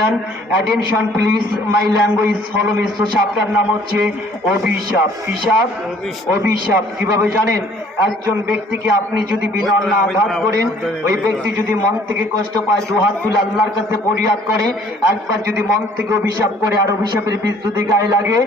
Gentleman attention please my language follow miss তো সাপটার নাম হচ্ছে অভিশাপ। হিসাব অভিশাপ। কীভাবে জানেন? একজন ব্যক্তিকে আপনি যদি বিনা না আঘাত করেন ওই ব্যক্তি যদি মন থেকে কষ্ট পায় দু হাত তুলে আল্লাহর কাছে পরিহার করে একবার যদি মন থেকে অভিশাপ করে আর অভিশাপের বিদ্যুতি যদি গায়ে লাগে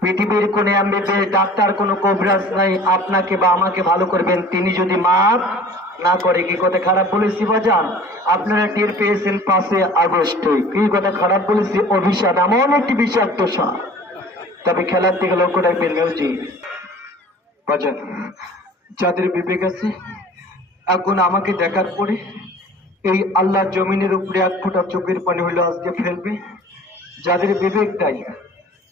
পৃথিবীর কোন এমবিবিএস ডাক্তার, কোনো কবিরাজ নাই। আপনাকে বা আমাকে ভালো করবেন, তিনি যদি মাপ না করে, কি কথা খারাপ বলেছি বাজান? আপনারা টের পেয়েছেন পাঁচে আগস্টে। কি কথা খারাপ বলেছি? অভিশাপ, এমন একটি বিষাক্ত সাপ। তবে খেলার দিকে লক্ষ্য রাখবেন বাজান, যাদের বিবেক আছে এখন আমাকে দেখার পরে এই আল্লাহর জমিনের উপরে এক ফোঁটা চোখের পানি হলো আজকে ফেলবে। যাদের বিবেক নাই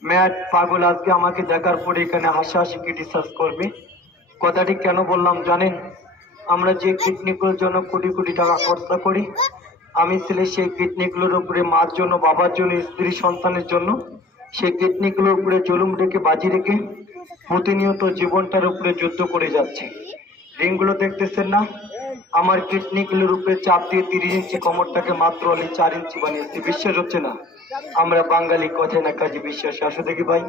ম্যাট পাগল, আজকে আমাকে দেখার পরে এখানে হাসাহাসি ক্রিটিসাইজ করবে। কথাটি কেন বললাম জানেন? আমরা যে কিডনিগুলোর জন্য কোটি কোটি টাকা খরচা করি, আমি ছেলে সেই কিডনিগুলোর উপরে, মার জন্য, বাবার জন্য, স্ত্রী, সন্তানের জন্য, সেই কিডনিগুলোর উপরে জুলুম রেখে, বাজি রেখে প্রতিনিয়ত জীবনটার উপরে যুদ্ধ করে যাচ্ছে। রিংগুলো দেখতেছেন না? আমার কিডনিগুলোর উপরে চাপ দিয়ে তিরিশ ইঞ্চি কোমরটাকে মাত্র আমি চার ইঞ্চি বানিয়েছি, বিশ্বাস হচ্ছে না। আমরা বাঙালি কথায় না কাজে বিশ্বাস, আসো দেখি ভাই।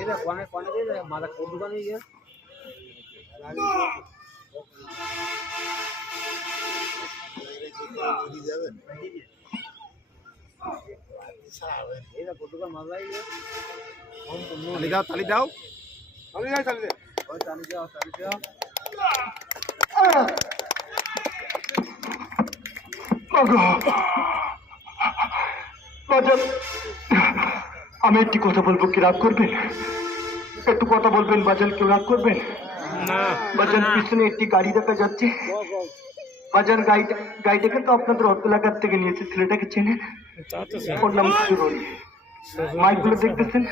এটা কোনে কোনে দিয়ে মাথা কোন দোকানে গিয়ে তালি দাও তালি দাও চালু দাও চালু দাও আমি একটি কথা বলব কি রাগ করবেন? একটু কথা বলবেন বাজান কেউ রাগ করবেন? বাজান পিছনে একটি গাড়ি দেখা যাচ্ছে। বাজান গাড়িটা গাড়িটাকে তো আপনাদের অর্থ এলাকার থেকে নিয়েছে ছেলেটাকে চেনেন? ওর নাম মাইকগুলো দেখতেছেন?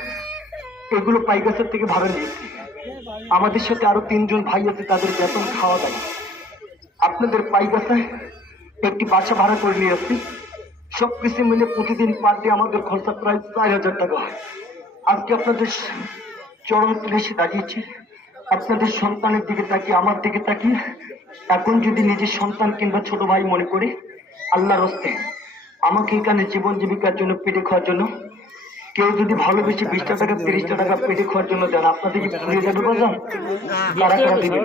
এগুলো পাইগাছের থেকে ভাড়া নিয়েছে আমাদের সাথে আরও তিনজন ভাই আছে তাদের বেতন খাওয়া দায় আপনাদের পাইগাছায় একটি বাসা ভাড়া করে নিয়ে আসছি। সব কিছু মিলে প্রতিদিন পার আমাদের খরচা প্রায় চার হাজার টাকা হয়। আজকে আপনাদের চরম এসে দাঁড়িয়েছি। আপনাদের সন্তানের দিকে তাকিয়ে, আমার দিকে তাকিয়ে এখন যদি নিজের সন্তান কিংবা ছোট ভাই মনে করি, আল্লাহর হস্তে আমাকে এখানে জীবন জীবিকার জন্য, পেটে খাওয়ার জন্য কেউ যদি ভালোবেসে বিশটা টাকা তিরিশটা টাকা পেটে খাওয়ার জন্য দেন আপনাদের কি ফুরিয়ে যাবে বাজান কারা কারা দিবেন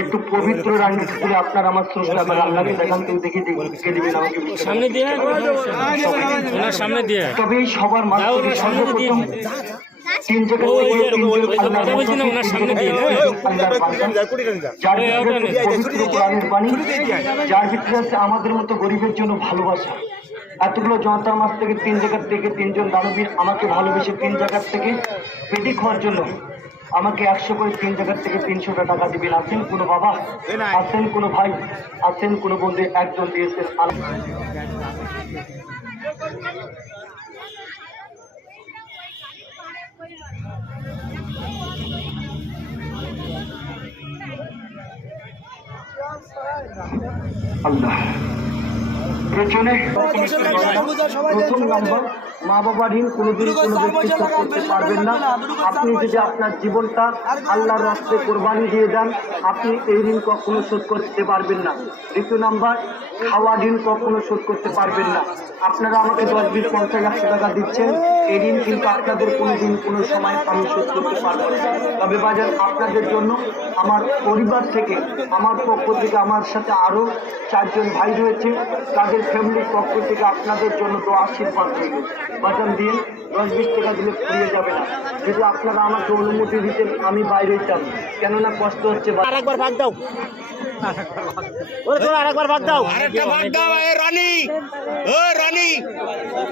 একটু পবিত্র রান্না করে আপনার আমার স্রষ্টা আমার আল্লাহকে দেখান কেউ দেখে দেখে দিবেন আমাকে সামনে দিয়ে সামনে দিয়ে তবে এই সবার দিয়ে সর্বপ্রথম যার ভিতরে আছে আমাদের মতো গরিবের জন্য ভালোবাসা এতগুলো জনতার মাছ থেকে তিন জায়গার থেকে তিনজন দানবীর আমাকে ভালোবেসে তিন জায়গার থেকে পেটি খাওয়ার জন্য আমাকে একশো করে তিন জায়গার থেকে তিনশো টাকা দিবেন। আছেন কোনো বাবা? আছেন কোনো ভাই? আছেন কোনো বন্ধু? একজন দিয়েছেন আল্লাহ। পেছনে প্রথম নম্বর মা বাবার ঋণ কোনোদিন কোনো ব্যক্তি শোধ করতে পারবেন না। আপনি যদি আপনার জীবনটা আল্লাহর রাস্তে কোরবানি দিয়ে দেন আপনি এই ঋণ কখনো শোধ করতে পারবেন না। দ্বিতীয় নাম্বার খাওয়া ঋণ কখনো শোধ করতে পারবেন না। আপনারা আমাকে দশ বিশ পঞ্চাশ একশো টাকা দিচ্ছেন। ঋণ কিন্তু আপনাদের কোনো দিন কোনো সময় আমি শোধ করতে পারব না। তবে বাজার আপনাদের জন্য আমার পরিবার থেকে আমার পক্ষ থেকে আমার সাথে আরও চারজন ভাই রয়েছে। তাদের ফ্যামিলির পক্ষ থেকে আপনাদের জন্য তো আশীর্বাদ রইল। বাজান দিয়ে দশ বিশ টাকা দিলে ফুরিয়ে যাবে না। যদি আপনারা আমাকে অনুমতি দিতেন আমি বাইরে হইতাম কেননা কষ্ট হচ্ছে বা- আরেকবার ভাগ দাও। আরেকবার ভাগ দাও। আরেকটা ভাগ দাও এ রানী। ও রানী।